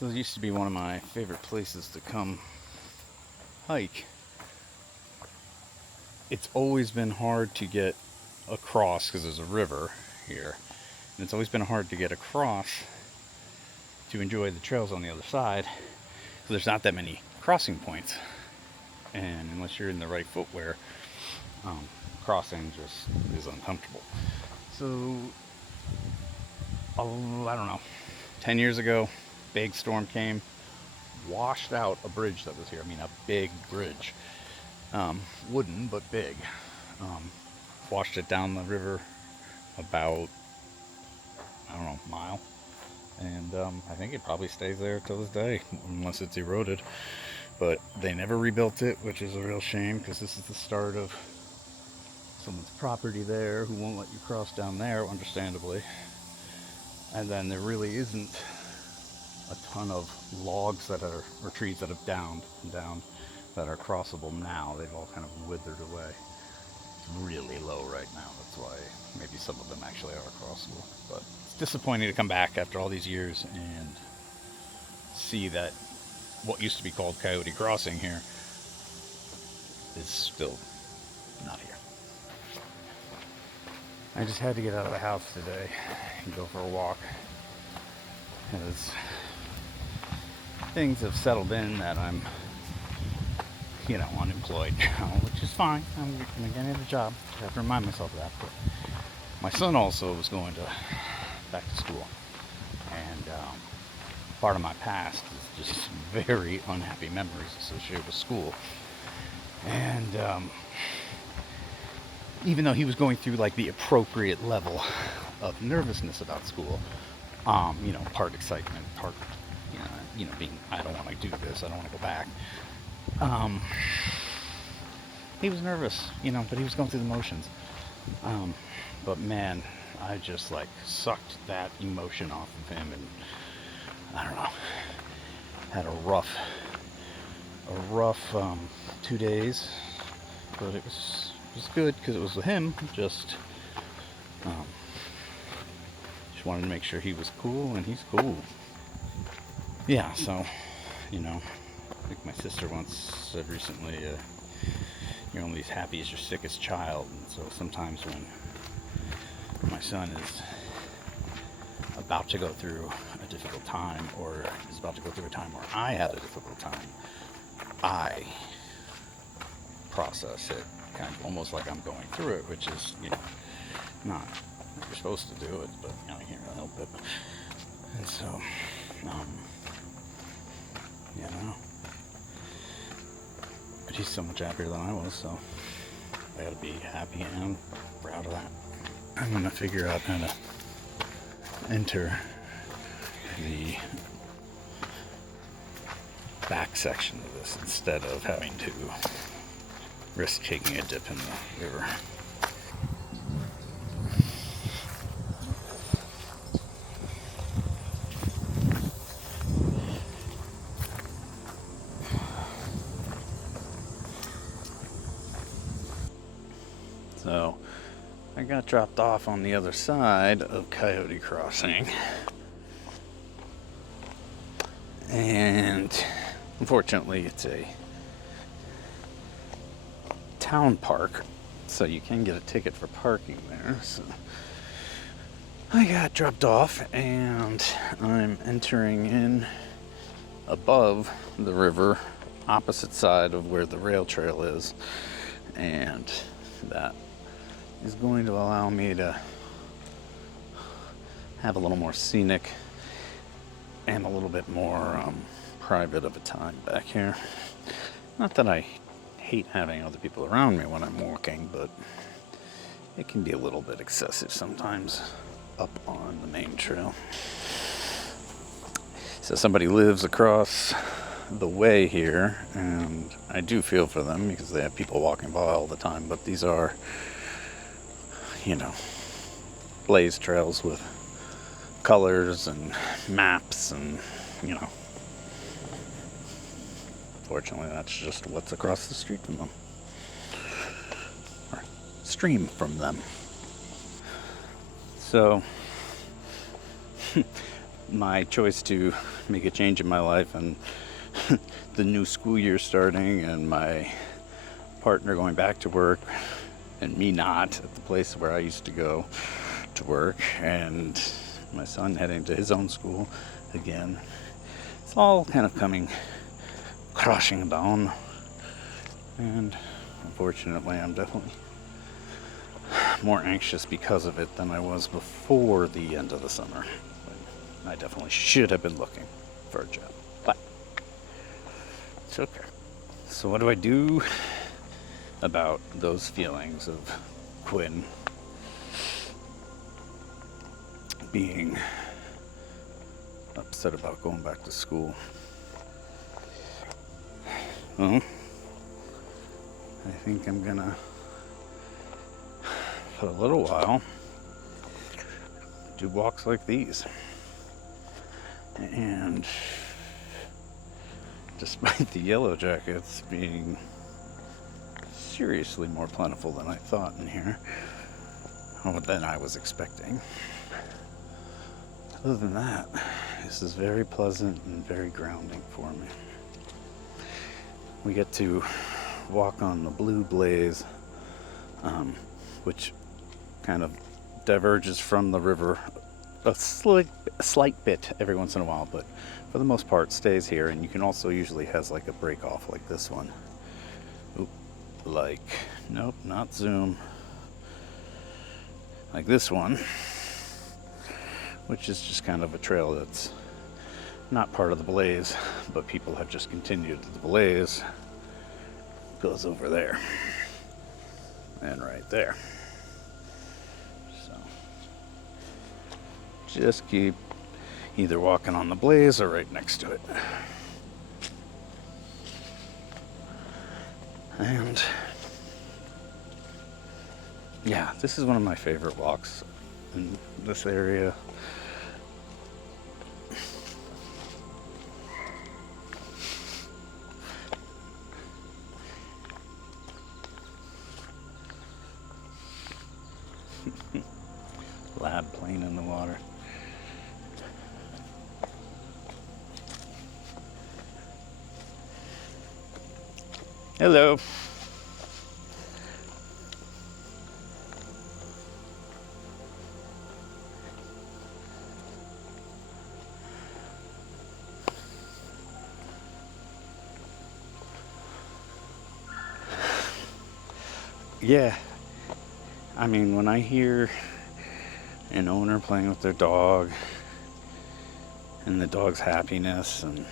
So it used to be one of my favorite places to come hike. It's always been hard to get across because there's a river here. And it's always been hard to get across to enjoy the trails on the other side. So there's not that many crossing points. And unless you're in the right footwear, crossing just is uncomfortable. So, I don't know, 10 years ago, big storm came, washed out a bridge that was here. I mean, a big bridge. Wooden, but big. Washed it down the river about, I don't know, a mile. And I think it probably stays there till this day, unless it's eroded. But they never rebuilt it, which is a real shame, because this is the start of someone's property there who won't let you cross down there, understandably. And then there really isn't a ton of logs that are, or trees that have down that are crossable now. They've all kind of withered away. It's really low right now. That's why maybe some of them actually are crossable. But it's disappointing to come back after all these years and see that what used to be called Coyote Crossing here is still not here. I just had to get out of the house today and go for a walk because things have settled in that I'm, unemployed now, which is fine. I'm going to get a job. I have to remind myself of that. But my son also was going back to school, and part of my past is just very unhappy memories associated with school. And even though he was going through like the appropriate level of nervousness about school, part excitement, part, being, I don't want to do this, I don't want to go back. He was nervous, but he was going through the motions. But man, I just sucked that emotion off of him, and I don't know, had a rough 2 days, but it was good because it was with him. Just wanted to make sure he was cool, and he's cool. Yeah, so I think my sister once said recently, you're only as happy as your sickest child. And so sometimes when my son is about to go through a difficult time, or is about to go through a time where I had a difficult time, I process it kind of almost like I'm going through it, which is, not what you're supposed to do it, but I can't really help it. And so, but he's so much happier than I was, so I gotta be happy and proud of that. I'm gonna figure out how to enter the back section of this instead of having to risk taking a dip in the river. So I got dropped off on the other side of Coyote Crossing, and unfortunately it's a town park, so you can get a ticket for parking there. So I got dropped off, and I'm entering in above the river, opposite side of where the rail trail is, and that is going to allow me to have a little more scenic and a little bit more private of a time back here. Not that I hate having other people around me when I'm walking, but it can be a little bit excessive sometimes up on the main trail. So somebody lives across the way here, and I do feel for them because they have people walking by all the time, but these are blazed trails with colors and maps, and fortunately that's just what's across the street from them, or stream from them. So my choice to make a change in my life, and the new school year starting, and my partner going back to work, and me not at the place where I used to go to work, and my son heading to his own school again. It's all kind of coming crashing down, and unfortunately I'm definitely more anxious because of it than I was before the end of the summer. I definitely should have been looking for a job, but it's okay. So what do I do about those feelings of Quinn being upset about going back to school? Well, I think I'm gonna, for a little while, do walks like these. And despite the yellow jackets being seriously more plentiful than I thought in here, or than I was expecting, other than that, this is very pleasant and very grounding for me. We get to walk on the Blue Blaze, which kind of diverges from the river a slight bit every once in a while, but for the most part stays here. And you can also usually has like a break off like this one. Oop, like, nope, not zoom. Like this one, which is just kind of a trail that's not part of the Blaze, but people have just continued to the Blaze. Goes over there and right there. So just keep either walking on the Blaze or right next to it. And yeah, this is one of my favorite walks in this area. Lab plane in the water. Hello. Yeah, I mean, when I hear an owner playing with their dog and the dog's happiness, and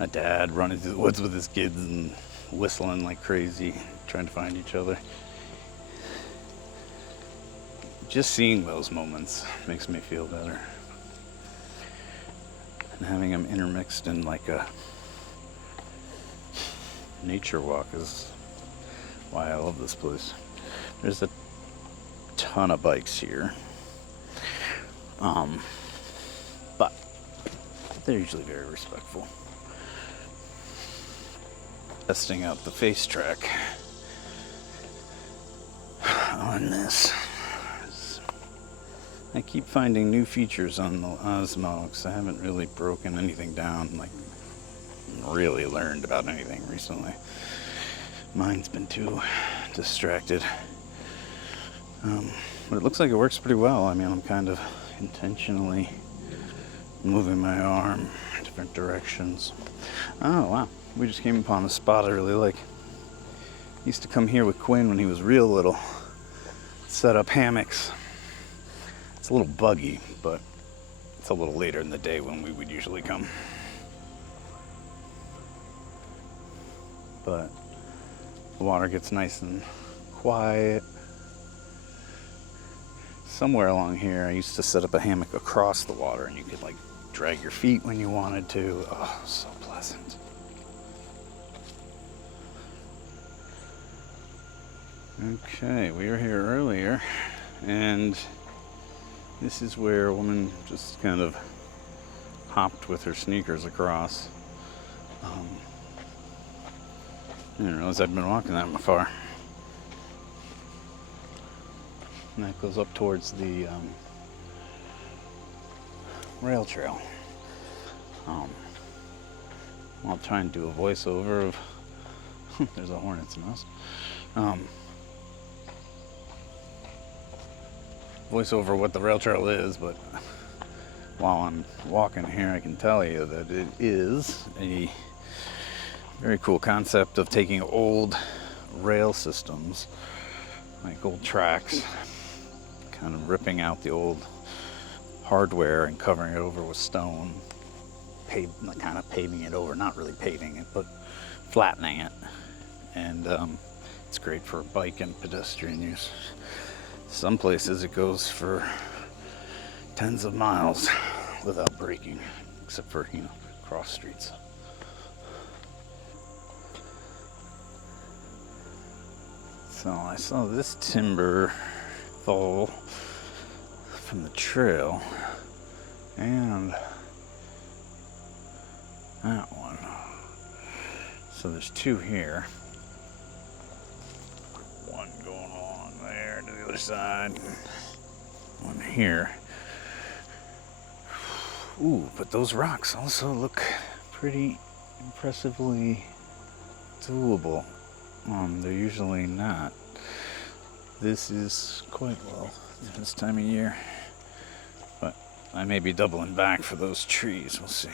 a dad running through the woods with his kids and whistling like crazy trying to find each other, just seeing those moments makes me feel better. And having them intermixed in like a nature walk is why I love this place. There's a ton of bikes here, but they're usually very respectful. Testing out the face track on this. I keep finding new features on the Osmo because I haven't really broken anything down, like really learned about anything recently. Mine's been too distracted. But it looks like it works pretty well. I mean, I'm kind of intentionally moving my arm in different directions. Oh, wow. We just came upon a spot I really like. Used to come here with Quinn when he was real little. Set up hammocks. It's a little buggy, but it's a little later in the day when we would usually come. But the water gets nice and quiet. Somewhere along here, I used to set up a hammock across the water, and you could like drag your feet when you wanted to. Oh, so pleasant. Okay, we were here earlier, and this is where a woman just kind of hopped with her sneakers across. I didn't realize I'd been walking that far. And that goes up towards the rail trail. I'll try and do a voiceover of there's a hornet's nest. Voiceover what the rail trail is, but while I'm walking here, I can tell you that it is a very cool concept of taking old rail systems, like old tracks, kind of ripping out the old hardware and covering it over with stone, kind of paving it over, not really paving it, but flattening it. And it's great for bike and pedestrian use. Some places it goes for tens of miles without braking, except for, cross streets. So I saw this timber fall from the trail and that one. So there's two here. One going on there to the other side. One here. Ooh, but those rocks also look pretty impressively doable. They're usually not. This is quite well this time of year. But I may be doubling back for those trees. We'll see.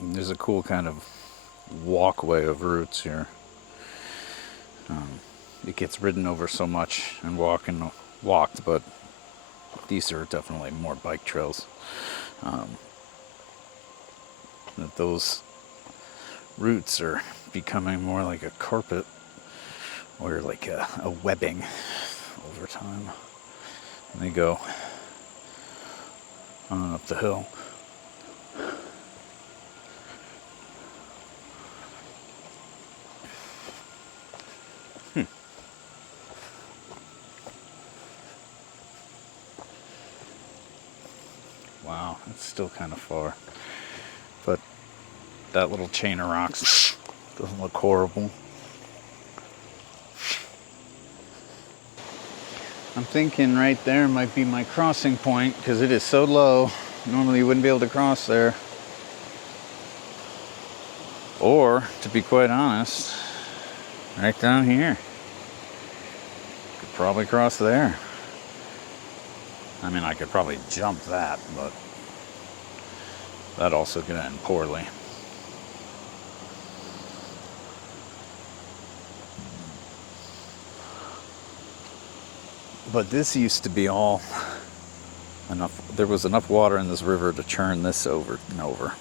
There's a cool kind of walkway of roots here. It gets ridden over so much and walked, but these are definitely more bike trails. That those roots are becoming more like a carpet or like a webbing over time. And they go on up the hill. Wow, it's still kind of far. But that little chain of rocks doesn't look horrible. I'm thinking right there might be my crossing point because it is so low. Normally you wouldn't be able to cross there. Or, to be quite honest, right down here. Could probably cross there. I mean, I could probably jump that, but that also could end poorly. But this used to be all enough. There was enough water in this river to churn this over and over.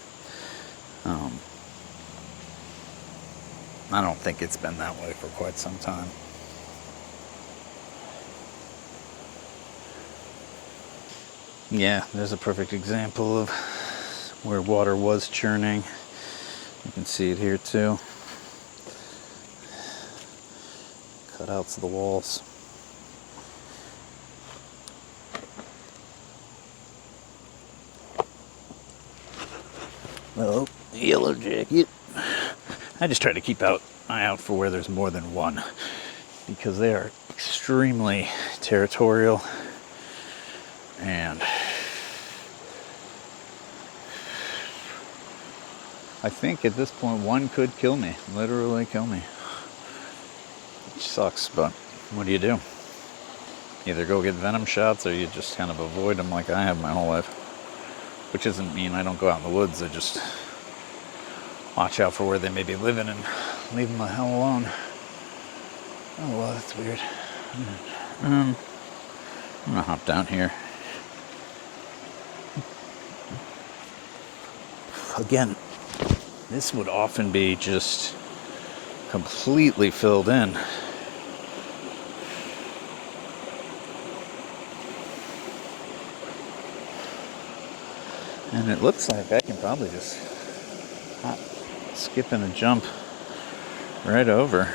I don't think it's been that way for quite some time. Yeah, there's a perfect example of where water was churning. You can see it here too. Cutouts of the walls. Oh, yellow jacket. I just try to keep an eye out for where there's more than one, because they are extremely territorial, and I think at this point one could kill me, literally kill me. Which sucks, but what do? Either go get venom shots or you just kind of avoid them like I have my whole life. Which doesn't mean I don't go out in the woods, I just watch out for where they may be living and leave them the hell alone. Oh, well, that's weird. I'm gonna hop down here. Again, this would often be just completely filled in. And it looks like I can probably just hop, skip and a jump right over.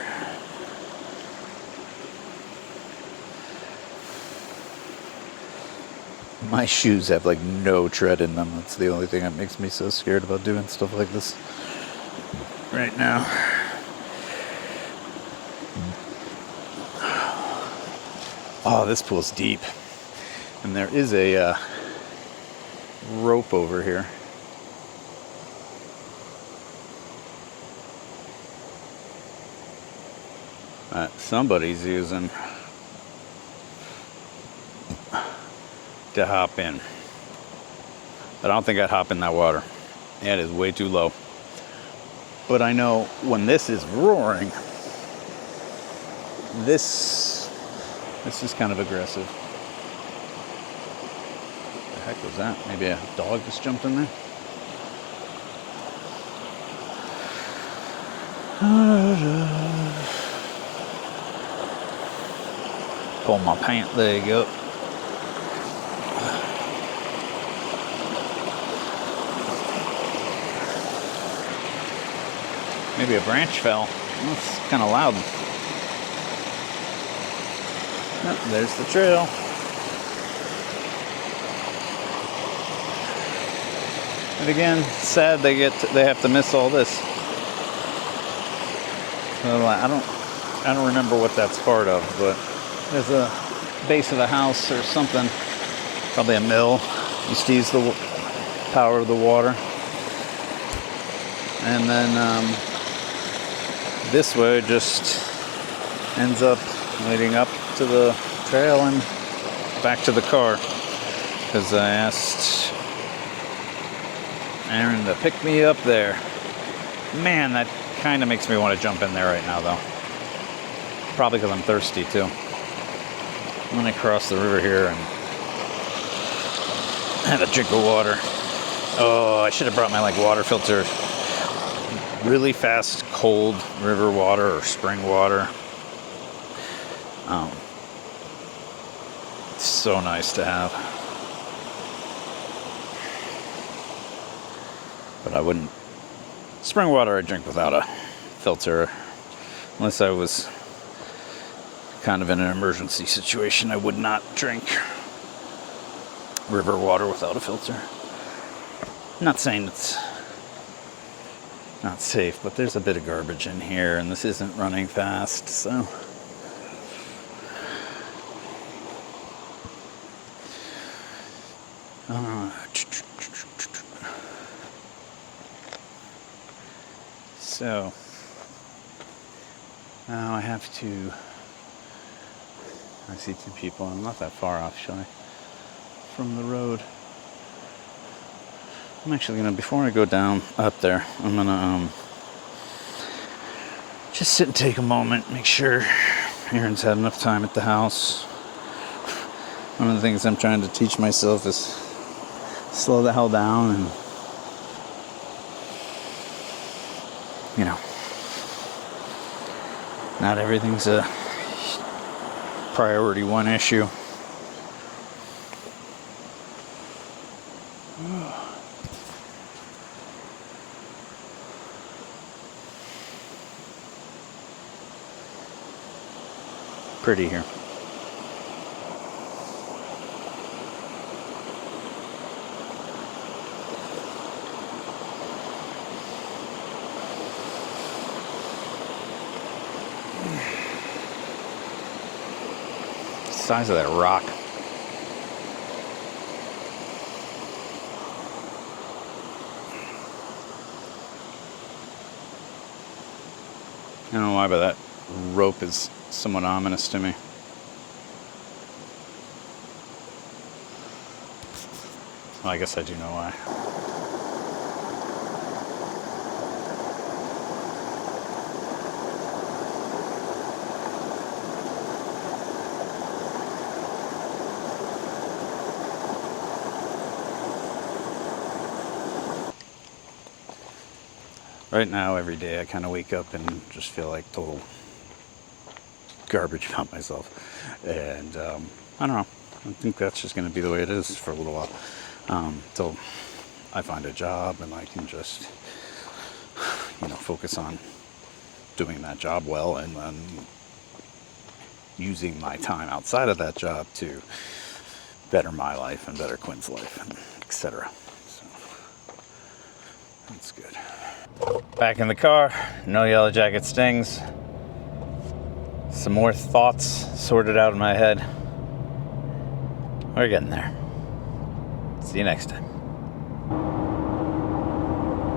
My shoes have like no tread in them. That's the only thing that makes me so scared about doing stuff like this. right now. Oh, this pool's deep. And there is a rope over here. That somebody's using to hop in. But I don't think I'd hop in that water. It is way too low. But I know when this is roaring, this is kind of aggressive. What the heck was that? Maybe a dog just jumped in there? Pull my pant leg up. Maybe a branch fell. That's kind of loud. Oh, there's the trail. And again, it's sad they have to miss all this. So I don't remember what that's part of, but there's a base of a house or something. Probably a mill. Used to use the power of the water. And then this way just ends up leading up to the trail and back to the car. Because I asked Aaron to pick me up there. Man, that kind of makes me want to jump in there right now, though. Probably because I'm thirsty, too. I'm going to cross the river here and have a drink of water. Oh, I should have brought my, water filter. Really fast, cold river water or spring water. It's so nice to have. But I wouldn't. Spring water I drink without a filter. Unless I was kind of in an emergency situation, I would not drink river water without a filter. I'm not saying it's not safe, but there's a bit of garbage in here, and this isn't running fast, so. So now I have to. I see two people. I'm not that far off, shall I? From the road. I'm actually gonna, before I go down up there, I'm gonna just sit and take a moment, make sure Aaron's had enough time at the house. One of the things I'm trying to teach myself is slow the hell down and, you know, not everything's a priority one issue. Pretty here. Size of that rock. I don't know why, but that rope is somewhat ominous to me. Well, I guess I do know why. Right now, every day, I kind of wake up and just feel like total garbage about myself. And I don't know. I think that's just going to be the way it is for a little while. Until I find a job and I can just, focus on doing that job well and then using my time outside of that job to better my life and better Quinn's life, and etc. So that's good. Back in the car, no yellow jacket stings. Some more thoughts sorted out in my head. We're getting there. See you next time.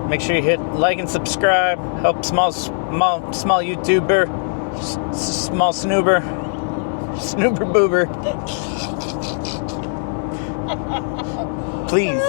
Make sure you hit like and subscribe. Help small YouTuber, small snoober boober. Please.